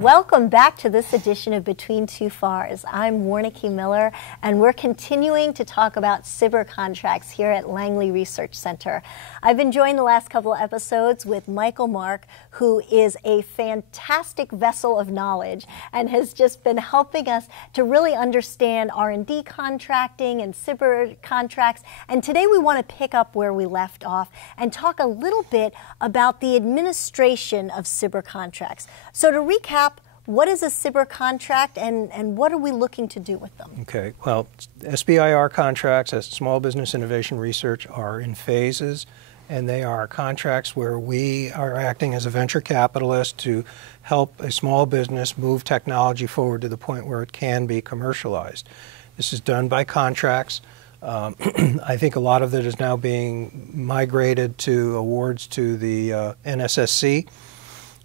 Welcome back to this edition of Between Two FARS. I'm Warneke Miller, and we're continuing to talk about SBIR contracts here at Langley Research Center. I've been enjoying the last couple of episodes with Michael Mark, who is a fantastic vessel of knowledge and has just been helping us to really understand R&D contracting and SBIR contracts. And today we want to pick up where we left off and talk a little bit about the administration of SBIR contracts. So to recap, what is a SBIR contract and what are we looking to do with them? Okay, well, SBIR contracts, as Small Business Innovation Research, are in phases, and they are contracts where we are acting as a venture capitalist to help a small business move technology forward to the point where it can be commercialized. This is done by contracts. I think a lot of it is now being migrated to awards to the NSSC.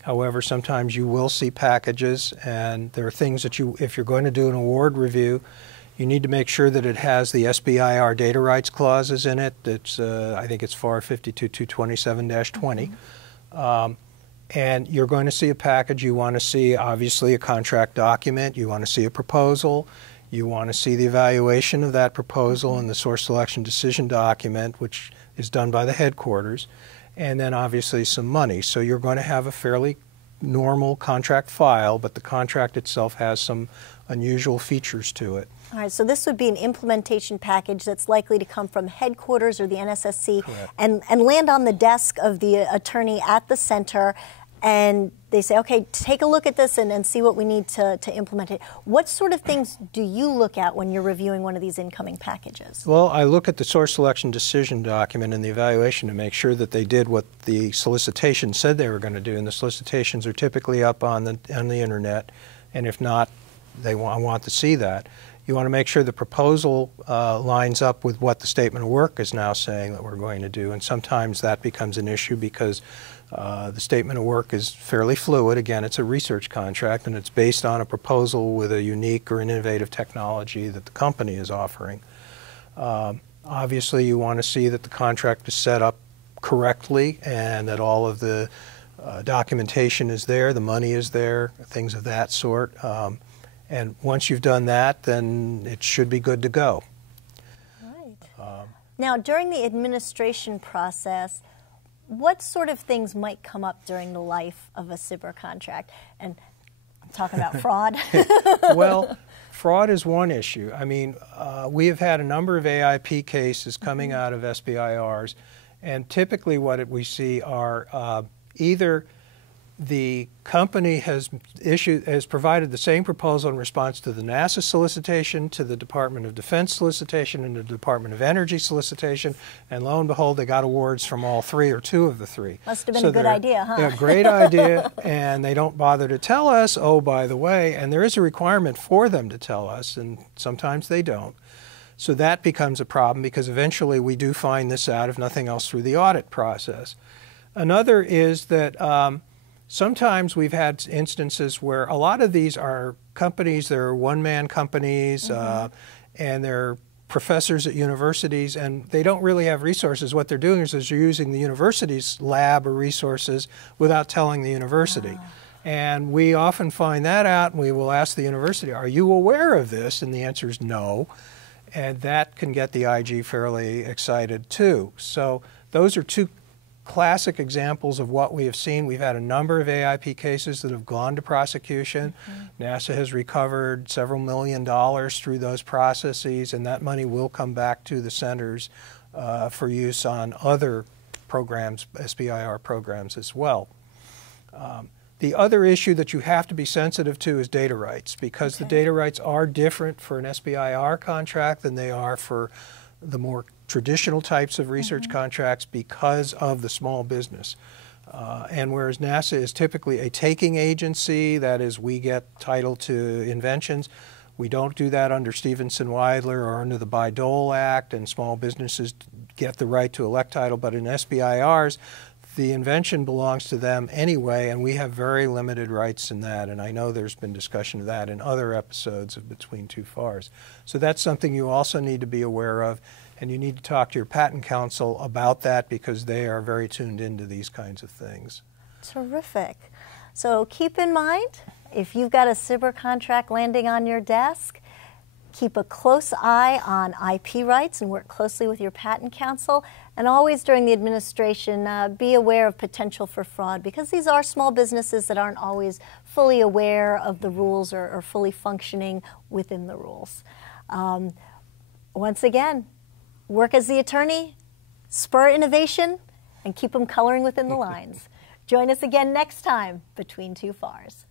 However, sometimes you will see packages, and there are things that if you're going to do an award review, you need to make sure that it has the SBIR data rights clauses in it. It's, I think it's FAR 52227-20. And you're going to see a package. You want to see, obviously, a contract document. You want to see a proposal. You want to see the evaluation of that proposal and the source selection decision document, which is done by the headquarters. And then obviously some money. So you're going to have a fairly normal contract file, but the contract itself has some unusual features to it. All right, so this would be an implementation package that's likely to come from headquarters or the NSSC and land on the desk of the attorney at the center, and they say, okay, take a look at this and see what we need to implement it. What sort of things do you look at when you're reviewing one of these incoming packages? Well, I look at the source selection decision document and the evaluation to make sure that they did what the solicitation said they were going to do, and the solicitations are typically up on the internet, and if not, I want to see that. You want to make sure the proposal lines up with what the statement of work is now saying that we're going to do, and sometimes that becomes an issue because the statement of work is fairly fluid. Again, it's a research contract, and it's based on a proposal with a unique or innovative technology that the company is offering. Obviously, you want to see that the contract is set up correctly and that all of the documentation is there, the money is there, things of that sort. And once you've done that, then it should be good to go. Right. Now, during the administration process, what sort of things might come up during the life of a SBIR contract? And I'm talking about fraud. Well, fraud is one issue. I mean, we have had a number of AIP cases coming out of SBIRs, and typically what we see are either the company has provided the same proposal in response to the NASA solicitation, to the Department of Defense solicitation, and the Department of Energy solicitation, and lo and behold, they got awards from all three or two of the three. Must have been a good idea, huh? Yeah, great idea, and they don't bother to tell us, oh, by the way, and there is a requirement for them to tell us, and sometimes they don't. So that becomes a problem because eventually we do find this out, if nothing else, through the audit process. Another is that sometimes we've had instances where a lot of these are companies, they're one-man companies, and they're professors at universities, and they don't really have resources. What they're doing is they're using the university's lab or resources without telling the university. And we often find that out, and we will ask the university, are you aware of this? And the answer is no. And that can get the IG fairly excited too. So those are two classic examples of what we have seen. We've had a number of AIP cases that have gone to prosecution. NASA has recovered several $1 million through those processes, and that money will come back to the centers for use on other programs, SBIR programs as well. The other issue that you have to be sensitive to is data rights, because the data rights are different for an SBIR contract than they are for the more traditional types of research contracts because of the small business. And whereas NASA is typically a taking agency, that is, we get title to inventions, we don't do that under Stevenson-Weidler or under the Bayh-Dole Act, and small businesses get the right to elect title, but in SBIRs, the invention belongs to them anyway, and we have very limited rights in that, and I know there's been discussion of that in other episodes of Between Two FARS. So that's something you also need to be aware of, and you need to talk to your patent counsel about that because they are very tuned into these kinds of things. Terrific. So keep in mind, if you've got a SBIR contract landing on your desk, keep a close eye on IP rights and work closely with your patent counsel. And always during the administration, be aware of potential for fraud, because these are small businesses that aren't always fully aware of the rules or fully functioning within the rules. Once again, work as the attorney, spur innovation, and keep them coloring within the lines. Join us again next time between two FARS.